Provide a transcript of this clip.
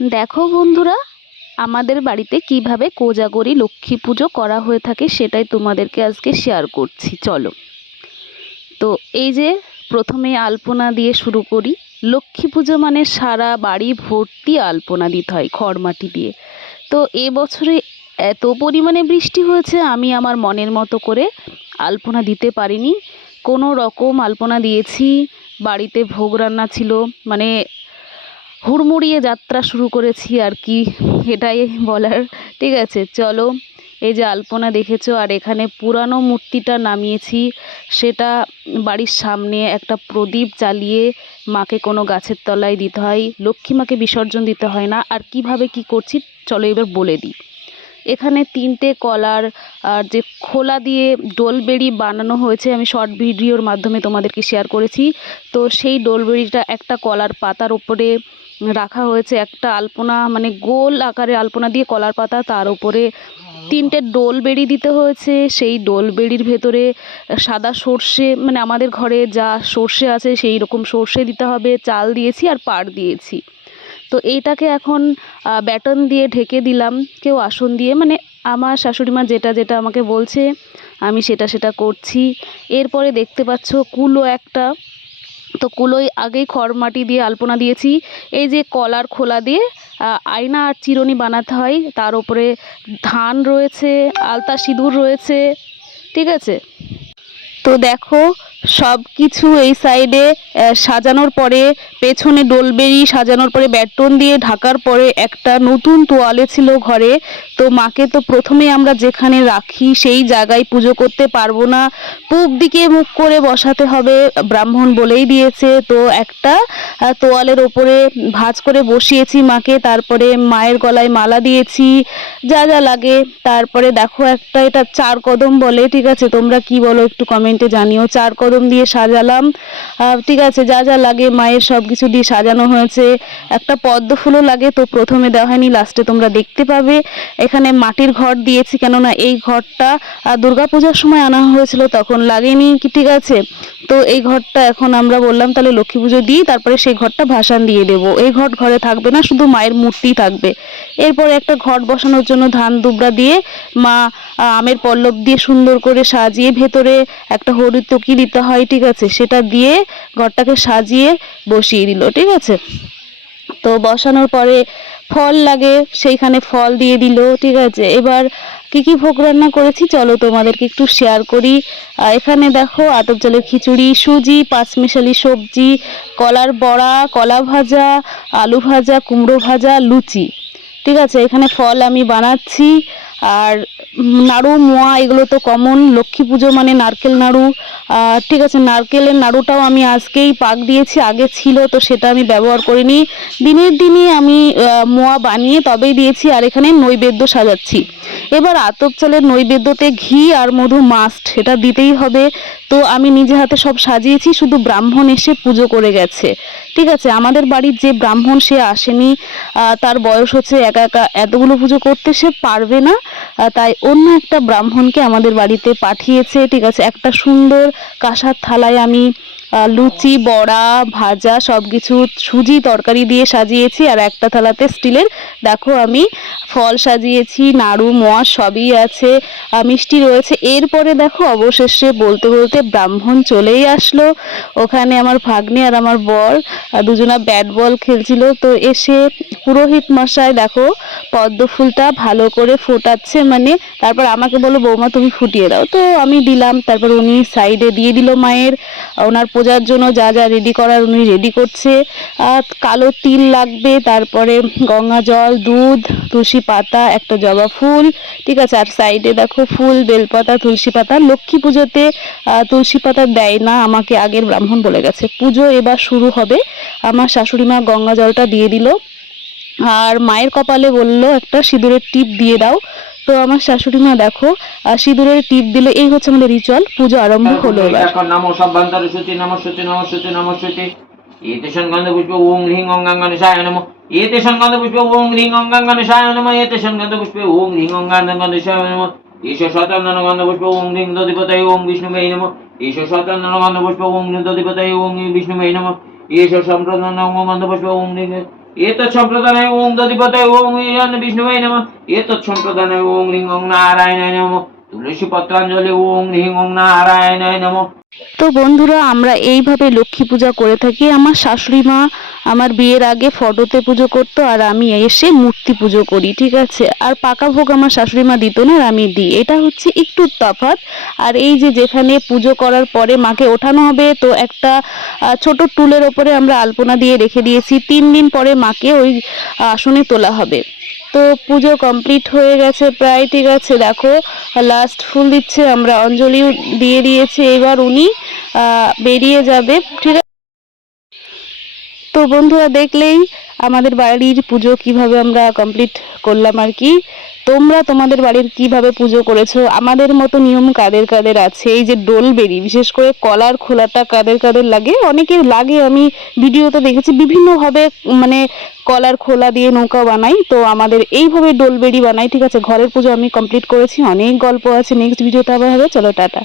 দেখো বন্ধুরা, আমাদের বাড়িতে কিভাবে কোজাগরি লক্ষ্মী পুজো করা হয়ে থাকে সেটাই তোমাদেরকে আজকে শেয়ার করছি, চলো। তো এই যে প্রথমে আলপনা দিয়ে শুরু করি। লক্ষ্মী পুজো মানে সারা বাড়ি ভর্তি আলপনা দিতে হয় খড়মাটি দিয়ে। তো এবছরে এত পরিমাণে বৃষ্টি হয়েছে, আমি আমার মনের মতো করে আলপনা দিতে পারিনি। কোনো রকম আলপনা দিয়েছি। বাড়িতে ভোগ রান্না ছিল, মানে হুড়মুড়িয়ে যাত্রা শুরু করেছি আর কি, এটাই বলার। ঠিক আছে, চলো। এই যে আলপনা দেখেছো, আর এখানে পুরানো মূর্তিটা নামিয়েছি। সেটা বাড়ির সামনে একটা প্রদীপ জ্বালিয়ে মাকে কোনো গাছের তলায় দিতে হয়, লক্ষ্মী মাকে বিসর্জন দিতে হয় না। আর কিভাবে কি করছি চলো এবার বলে দিই। এখানে 3টে কলার আর যে খোলা দিয়ে ডোলবেড়ি বানানো হয়েছে, আমি শর্ট ভিডিওর মাধ্যমে তোমাদেরকে শেয়ার করেছি। তো সেই ডোলবেড়িটা একটা কলার পাতার উপরে রাখা হয়েছে, একটা আলপনা মানে গোল আকারে আলপনা দিয়ে কলার পাতা, তার উপরে 3টে ডোলবেড়ি দিতে হয়েছে। সেই ডোলবেড়ির ভেতরে সাদা সর্ষে, মানে আমাদের ঘরে যা সর্ষে আছে সেই রকম সর্ষে দিতে হবে, চাল দিয়েছি আর পাট দিয়েছি। তো এইটাকে এখন ব্যাটন দিয়ে ঢেকে দিলাম, কেউ আসন দিয়ে, মানে আমার শাশুড়ি মা যেটা যেটা আমাকে বলছে আমি সেটা সেটা করছি। এরপরে দেখতে পাচ্ছ কুলো একটা, তো কুলোয় আগেই খড়মাটি দিয়ে আলপনা দিয়েছি। এই যে কলার খোলা দিয়ে আয়না আর চিরুনি বানাতে হয়, তার উপরে ধান রয়েছে, আলতা সিঁদুর রয়েছে। ঠিক আছে, তো দেখো সব কিছু এই সাইডে সাজানোর পরে, পেছনে ডোলবেরি সাজানোর পরে ব্যাটন দিয়ে ঢাকার পরে একটা নতুন তোয়ালে ছিল ঘরে। তো মাকে তো প্রথমে আমরা যেখানে রাখি সেই জায়গায় পুজো করতে পারবো না, পূব দিকে মুখ করে বসাতে হবে, ব্রাহ্মণ বলেই দিয়েছে। তো একটা তোয়ালের ওপরে ভাঁজ করে বসিয়েছি মাকে, তারপরে মায়ের গলায় মালা দিয়েছি, যা যা লাগে। তারপরে দেখো একটা, এটা 4 কদম বলে, ঠিক আছে তোমরা কি বলো একটু কমেন্টে জানিও। 4 কদম দিয়ে সাজালাম, ঠিক আছে, যা যা লাগে মায়ের সব কিছু দিয়ে সাজানো হয়েছে। একটা পদ্ম ফুলও লাগে, তো প্রথমে দেওয়া হয়নি, লাস্টে তোমরা দেখতে পাবে। এখানে মাটির ঘর দিয়েছি, কেননা এই ঘরটা দুর্গাপূজার সময় আনা হয়েছিল, তখন লাগেনি কি, ঠিক আছে। তো এই ঘরটা এখন আমরা বললাম তাহলে লক্ষ্মী পুজো দিই, তারপরে সেই ঘরটা ভাসান দিয়ে দেবো। এই ঘর ঘরে থাকবে না, শুধু মায়ের মূর্তি থাকবে। এরপরে একটা ঘট বসানোর জন্য ধান দুবরা দিয়ে মা আমের পল্লব দিয়ে সুন্দর করে সাজিয়ে, ভেতরে একটা হলুদ তকি দিতে হয়, ঠিক আছে, সেটা দিয়ে ঘরটাকে সাজিয়ে বসিয়ে দিল। ঠিক আছে, তো বসানোর পরে ফল লাগে, সেইখানে ফল দিয়ে দিল। ঠিক আছে, এবার কি কি ভোগ রান্না করেছি চলো তোমাদেরকে একটু শেয়ার করি। এখানে দেখো আতপ চালের খিচুড়ি, সুজি, পাঁচমিশালি সবজি, কলার বড়া, কলা ভাজা, আলু ভাজা, কুমড়ো ভাজা, লুচি। ঠিক আছে, এখানে ফল আমি বানাচ্ছি। আর নাড়ু মোয়া এগুলো তো কমন, লক্ষ্মী পুজো মানে নারকেল নাড়ু। ঠিক আছে, নারকেলের নাড়ুটাও আমি আজকেই পাক দিয়েছি, আগে ছিল তো সেটা আমি ব্যবহার করিনি। দিনের দিনই আমি মোয়া বানিয়ে তবেই দিয়েছি। আর এখানে নৈবেদ্য সাজাচ্ছি। এবার আতপ চালের নৈবেদ্যতে ঘি আর মধু মাস্ট, এটা দিতেই হবে। তো আমি নিজে হাতে সব সাজিয়েছি, শুধু ব্রাহ্মণ এসে পুজো করে গেছে। ঠিক আছে, আমাদের বাড়ির যে ব্রাহ্মণ সে আসেনি, তার বয়স হচ্ছে, একা একা এতগুলো পুজো করতে সে পারবে না, তাই অন্য একটা ব্রাহ্মণকে আমাদের বাড়িতে পাঠিয়েছে। ঠিক আছে, একটা সুন্দর কাঁসার থালায় আমি লুচি, বড়া, ভাজা সব কিছু সুজি তরকারি দিয়ে সাজিয়েছি। আর একটা থালাতে স্টিলের দেখো আমি ফল সাজিয়েছি, নাড়ু মোয়া সবই আছে, মিষ্টি রয়েছে। এরপরে দেখো অবশেষে বলতে বলতে ব্রাহ্মণ চলেই আসলো। ওখানে আমার ভাগ্নে আর আমার বর দুজনা ব্যাট বল খেলছিল। তো এসে পুরোহিত মশাই দেখো পদ্ম ফুলটা ভালো করে ফোটাচ্ছে, মানে তারপর আমাকে বলো বৌমা তুমি ফুটিয়ে দাও, তো আমি দিলাম। তারপর উনি সাইডে দিয়ে দিল মায়ের, ওনার পূজার জন্য যা যা রেডি করার উনি রেডি করছে। কালো তিল লাগবে, তারপরে গঙ্গা জল, দুধ, তুলসী পাতা, একটা জবা ফুল। ঠিক আছে, আর সাইডে দেখো ফুল, বেলপাতা, তুলসী পাতা। লক্ষ্মী পুজোতে তুলসী পাতা দেয় না, আমাকে আগের ব্রাহ্মণ বলে গেছে। পুজো এবার শুরু হবে, আমার শাশুড়ি মা গঙ্গা জলটা দিয়ে দিল। আর মায়ের কপালে বললো একটা সিঁদুরের টিপ দিয়ে দাও। তো আমার শাশুড়ি মা দেখো সিঁদুরের টিপ দিলে, এই হচ্ছে আমাদের রিচুয়াল। পুজো আরম্ভ হলো এবার। নমো সব্বান্তরে শুচি, নমঃ শুচি, নমঃ শুচি, নমঃ শুচি। এতে সঙ্গন্ধ পুষ্প ওং হ্রিং অঙ্গাঙ্গনেশায় নমঃ। এতে সঙ্গন্ধ পুষ্প ওং হ্রিং অঙ্গাঙ্গনেশায় নমঃ। এতে সঙ্গন্ধ পুষ্প ওং হ্রিং অঙ্গাঙ্গনেশায় নমঃ। ঈশ সচন্দন গন্ধ পুষ্প ওং হ্রিং দধিপতয়ে ওং বিষ্ণুমে নমঃ। ঈশ সচন্দন গন্ধ পুষ্প ওং হ্রিং দধিপতয়ে ওং বিষ্ণুমে নমঃ। ঈশ সম্প্রদান গন্ধ পুষ্প ওং হ্রিং এতৎসম্প্রদানায় ওং দধিপতয়ে ওং বিষ্ণুবে নমঃ এতৎসম্প্রদানায় ওং হ্রিং ওং নারায়ণায় নমঃ তুলসী পত্রাঞ্জলি ওং হ্রিং ওং নারায়ণায় নমঃ। তো বন্ধুরা, আমরা এইভাবে লক্ষ্মী পূজা করে থাকি। আমার শাশুড়ি মা আমার বিয়ের আগে ফটোতে পুজো করতো, আর আমি এসে মূর্তি পুজো করি, ঠিক আছে। আর পাকা ভোগ আমার শাশুড়ি মা দিত না, আর আমি দিই, এটা হচ্ছে একটু তফাৎ। আর এই যে যেখানে পুজো করার পরে মাকে ওঠানো হবে, তো একটা ছোট টুলের ওপরে আমরা আলপনা দিয়ে রেখে দিয়েছি। 3 দিন পরে মাকে ওই আসনে তোলা হবে। তো পুজো কমপ্লিট হয়ে গেছে প্রায়, ঠিক আছে। দেখো লাস্ট ফুল দিচ্ছে, আমরা অঞ্জলিও দিয়ে দিয়েছি। এবার উনি বেরিয়ে যাবে, ঠিক আছে। তো বন্ধুরা, দেখলেই আমাদের বাড়ির পুজো কিভাবে আমরা কমপ্লিট করলাম আর কি। তোমরা তোমাদের বাড়ির কিভাবে পুজো করেছো, আমাদের মতো নিয়ম কাদের কাদের আছে? এই যে ডোলবেরি, বিশেষ করে কলার খোলাটা কাদের কাদের লাগে? অনেকের লাগে, আমি ভিডিওতে দেখেছি বিভিন্নভাবে, মানে কলার খোলা দিয়ে নৌকা বানাই, তো আমাদের এইভাবে ডোলবেরি বানাই, ঠিক আছে। ঘরের পুজো আমি কমপ্লিট করেছি, অনেক গল্প আছে, নেক্সট ভিডিওতে আবার হবে। চলো টাটা।